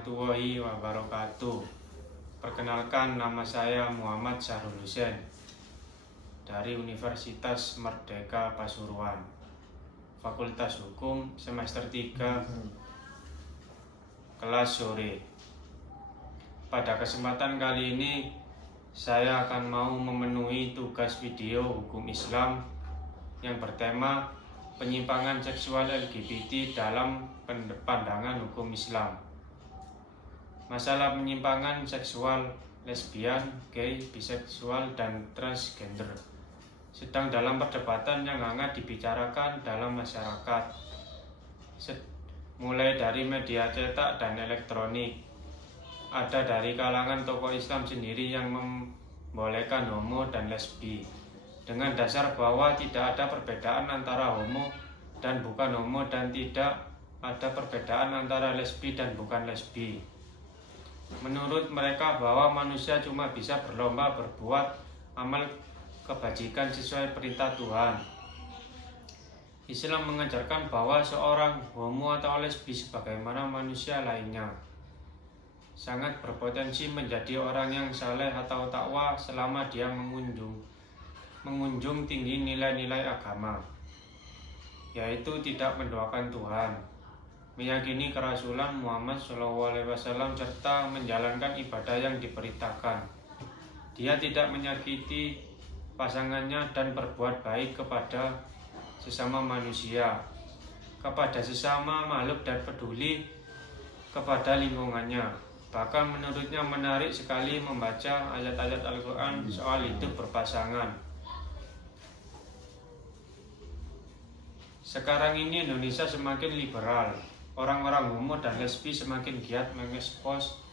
warahmatullahi wabarakatuh. Perkenalkan, nama saya Muhammad Syahrul Hussein dari Universitas Merdeka Pasuruan, Fakultas Hukum semester 3, kelas sore. Pada kesempatan kali ini saya akan mau memenuhi tugas video hukum Islam yang bertema penyimpangan seksual LGBT dalam pandangan hukum Islam. Masalah penyimpangan seksual lesbian, gay, biseksual, dan transgender sedang dalam perdebatan yang hangat dibicarakan dalam masyarakat, mulai dari media cetak dan elektronik. Ada dari kalangan tokoh Islam sendiri yang membolehkan homo dan lesbi dengan dasar bahwa tidak ada perbedaan antara homo dan bukan homo, dan tidak ada perbedaan antara lesbi dan bukan lesbi. Menurut mereka bahwa manusia cuma bisa berlomba berbuat amal kebajikan sesuai perintah Tuhan. Islam mengajarkan bahwa seorang homo atau lesbi sebagaimana manusia lainnya sangat berpotensi menjadi orang yang saleh atau takwa selama dia mengunjung tinggi nilai-nilai agama, yaitu tidak mendoakan Tuhan, meyakini kerasulan Muhammad SAW, serta menjalankan ibadah yang diperintahkan. Dia tidak menyakiti pasangannya dan berbuat baik kepada sesama manusia, kepada sesama makhluk, dan peduli kepada lingkungannya. Bahkan menurutnya menarik sekali membaca ayat-ayat Al-Quran soal hidup berpasangan. Sekarang ini Indonesia semakin liberal. Orang-orang homo dan lesbi semakin giat mengekspos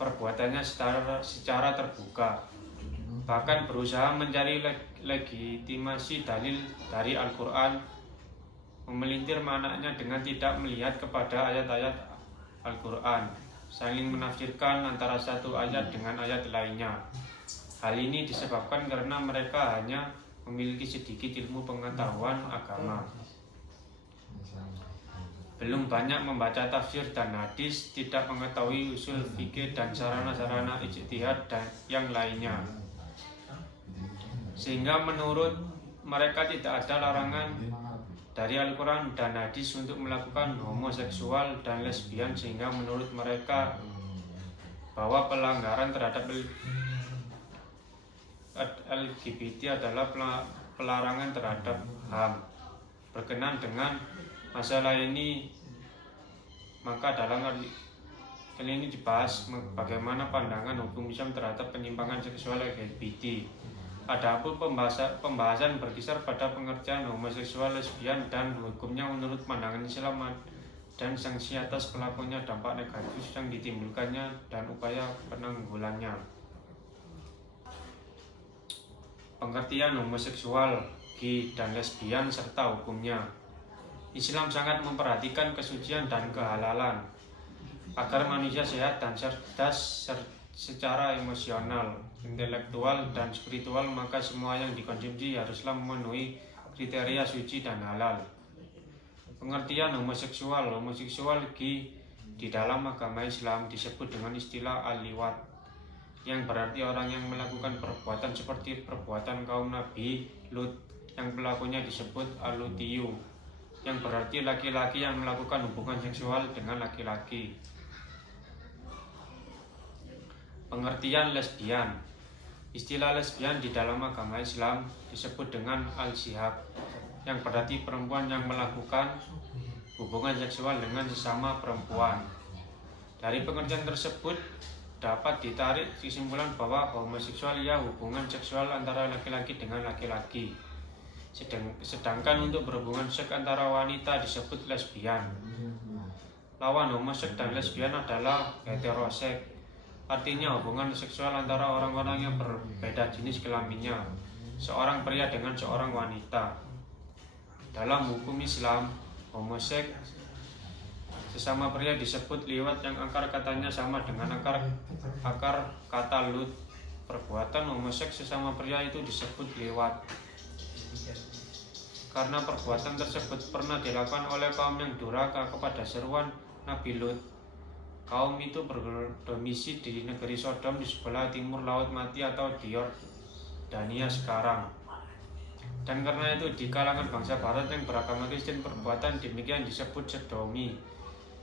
perbuatannya secara terbuka, bahkan berusaha mencari legitimasi dalil dari Al-Quran, memelintir maknanya dengan tidak melihat kepada ayat-ayat Al-Quran, saling menafsirkan antara satu ayat dengan ayat lainnya. Hal ini disebabkan karena mereka hanya memiliki sedikit ilmu pengetahuan agama, belum banyak membaca tafsir dan hadis, tidak mengetahui usul fikih dan sarana-sarana ijtihad dan yang lainnya, sehingga menurut mereka tidak ada larangan dari Al-Quran dan hadis untuk melakukan homoseksual dan lesbian, sehingga menurut mereka bahwa pelanggaran terhadap LGBT adalah pelarangan terhadap HAM. Berkenan dengan masalah ini, maka dalam kali ini dibahas bagaimana pandangan hukum Islam terhadap penyimpangan seksual LGBT. Adapun pembahasan berkisar pada pengertian homoseksual, lesbian, dan hukumnya menurut pandangan Islam, dan sanksi atas pelakunya, dampak negatif yang ditimbulkannya, dan upaya penanggulangannya. Pengertian homoseksual, gay, dan lesbian serta hukumnya. Islam sangat memperhatikan kesucian dan kehalalan agar manusia sehat dan cerdas secara emosional, intelektual, dan spiritual. Maka semua yang dikonsumsi haruslah memenuhi kriteria suci dan halal. Pengertian homoseksual gay di dalam agama Islam disebut dengan istilah al-liwat, yang berarti orang yang melakukan perbuatan seperti perbuatan kaum Nabi Lut, yang pelakunya disebut al-lutiyu, yang berarti laki-laki yang melakukan hubungan seksual dengan laki-laki. Pengertian lesbian. Istilah lesbian di dalam agama Islam disebut dengan al-zihab, yang berarti perempuan yang melakukan hubungan seksual dengan sesama perempuan. Dari pengertian tersebut dapat ditarik kesimpulan bahwa homoseksual ya hubungan seksual antara laki-laki dengan laki-laki. Sedangkan untuk berhubungan seks antara wanita disebut lesbian. Lawan homoseks dan lesbian adalah heteroseks, artinya hubungan seksual antara orang-orang yang berbeda jenis kelaminnya, seorang pria dengan seorang wanita. Dalam hukum Islam, homoseks sesama pria disebut liwat, yang akar katanya sama dengan akar kata lut. Perbuatan homoseks sesama pria itu disebut liwat karena perbuatan tersebut pernah dilakukan oleh kaum yang durhaka kepada seruan Nabi Lut. Kaum itu berdomisili di negeri Sodom di sebelah timur Laut Mati atau di Yordania sekarang. Dan karena itu di kalangan bangsa barat yang beragama Kristen perbuatan demikian disebut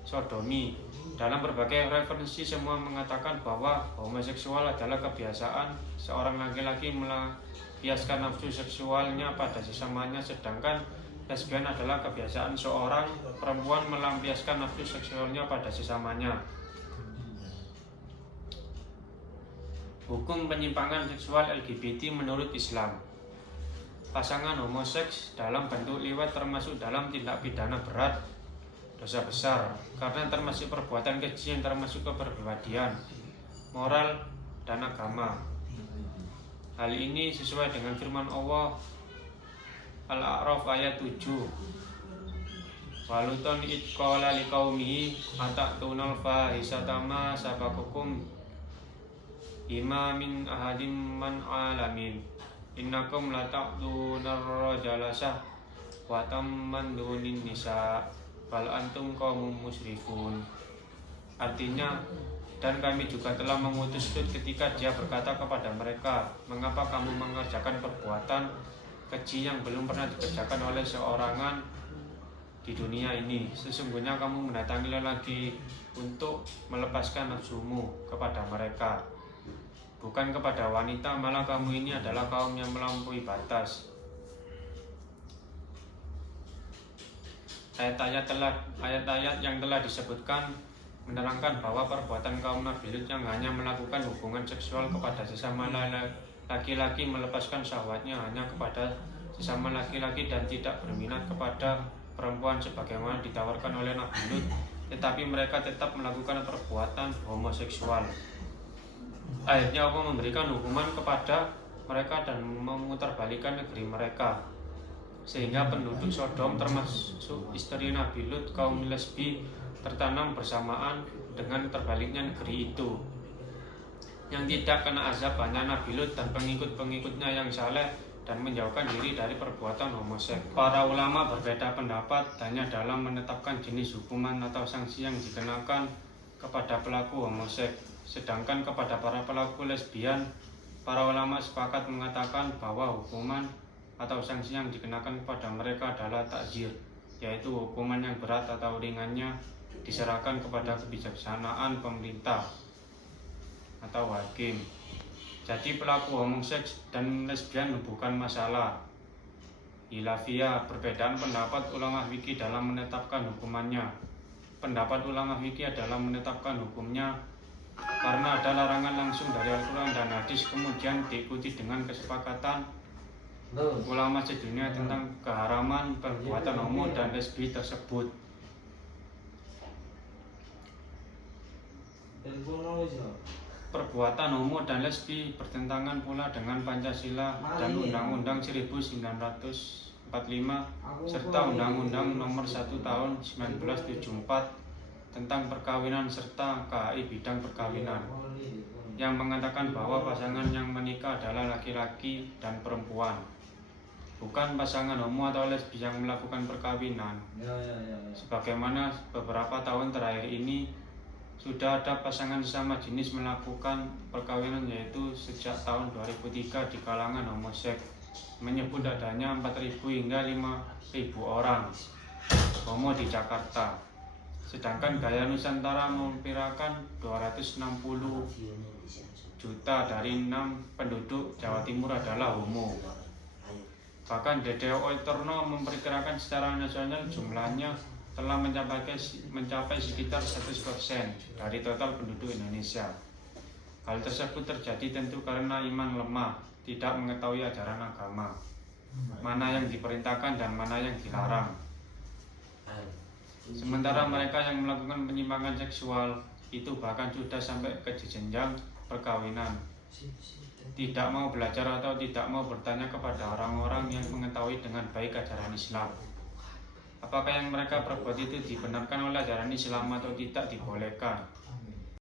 sodomi. Dalam berbagai referensi semua mengatakan bahwa homoseksual adalah kebiasaan seorang laki-laki melampiaskan nafsu seksualnya pada sesamanya, sedangkan lesbian adalah kebiasaan seorang perempuan melampiaskan nafsu seksualnya pada sesamanya. Hukum penyimpangan seksual LGBT menurut Islam. Pasangan homoseks dalam bentuk liwat termasuk dalam tindak pidana berat, dosa besar, karena termasuk perbuatan keji yang termasuk kepribadian, moral, dan agama. Hal ini sesuai dengan firman Allah Al-A'raf ayat 7. Waluton itqala liqaumihi ata'tunal fahisata ma sabaqukum bima min ahadim man alamin innakum lata'tunar rajalasah wa tamman dunin nisa bal antum qaumun musrifun. Artinya, dan kami juga telah mengutus Lut ketika dia berkata kepada mereka, mengapa kamu mengerjakan perbuatan keji yang belum pernah dikerjakan oleh seorangan di dunia ini. Sesungguhnya kamu mendatangi lelaki untuk melepaskan nafsumu kepada mereka, bukan kepada wanita, malah kamu ini adalah kaum yang melampaui batas. Ayat-ayat yang telah disebutkan menerangkan bahwa perbuatan kaum Nabi Lut yang hanya melakukan hubungan seksual kepada sesama laki-laki, melepaskan syahwatnya hanya kepada sesama laki-laki dan tidak berminat kepada perempuan sebagaimana ditawarkan oleh Nabi Lut, tetapi mereka tetap melakukan perbuatan homoseksual. Akhirnya Allah memberikan hukuman kepada mereka dan memutarbalikkan negeri mereka, sehingga penduduk Sodom termasuk istri Nabi Lut, kaum lesbi, tertanam bersamaan dengan terbaliknya negeri itu. Yang tidak kena azab hanya Nabi Lut dan pengikut-pengikutnya yang saleh dan menjauhkan diri dari perbuatan homoseks. Para ulama berbeda pendapat hanya dalam menetapkan jenis hukuman atau sanksi yang dikenakan kepada pelaku homoseks. Sedangkan kepada para pelaku lesbian, para ulama sepakat mengatakan bahwa hukuman atau sanksi yang dikenakan kepada mereka adalah takzir, yaitu hukuman yang berat atau ringannya diserahkan kepada kebijaksanaan pemerintah atau hakim. Jadi pelaku homoseks dan lesbian bukan masalah khilafiyah. Perbedaan pendapat ulama fikih dalam menetapkan hukumannya. Pendapat ulama fikih adalah menetapkan hukumnya karena ada larangan langsung dari Al-Quran dan hadis, kemudian diikuti dengan kesepakatan ulama sedunia tentang keharaman perbuatan homo dan lesbi tersebut. Perbuatan homo dan lesbi bertentangan pula dengan Pancasila dan Undang-Undang 1945 serta Undang-Undang Nomor 1 Tahun 1974 tentang perkawinan serta KHI bidang perkawinan, yang mengatakan bahwa pasangan yang menikah adalah laki-laki dan perempuan, bukan pasangan homo atau lesbi yang melakukan perkawinan. Sebagaimana beberapa tahun terakhir ini sudah ada pasangan sesama jenis melakukan perkawinan, yaitu sejak tahun 2003 di kalangan homoseks menyebut adanya 4.000 hingga 5.000 orang homo di Jakarta. Sedangkan Gaya Nusantara memperkirakan 260 juta dari 6 penduduk Jawa Timur adalah homo. Bahkan DDO Eterno memperkirakan secara nasional jumlahnya telah mencapai sekitar 100% dari total penduduk Indonesia. Hal tersebut terjadi tentu karena iman lemah, tidak mengetahui ajaran agama, mana yang diperintahkan dan mana yang dilarang. Sementara mereka yang melakukan penyimpangan seksual itu bahkan sudah sampai ke jenjang perkawinan, tidak mau belajar atau tidak mau bertanya kepada orang-orang yang mengetahui dengan baik ajaran Islam. Apakah yang mereka perbuat itu dibenarkan oleh ajaran Islam atau tidak dibolehkan?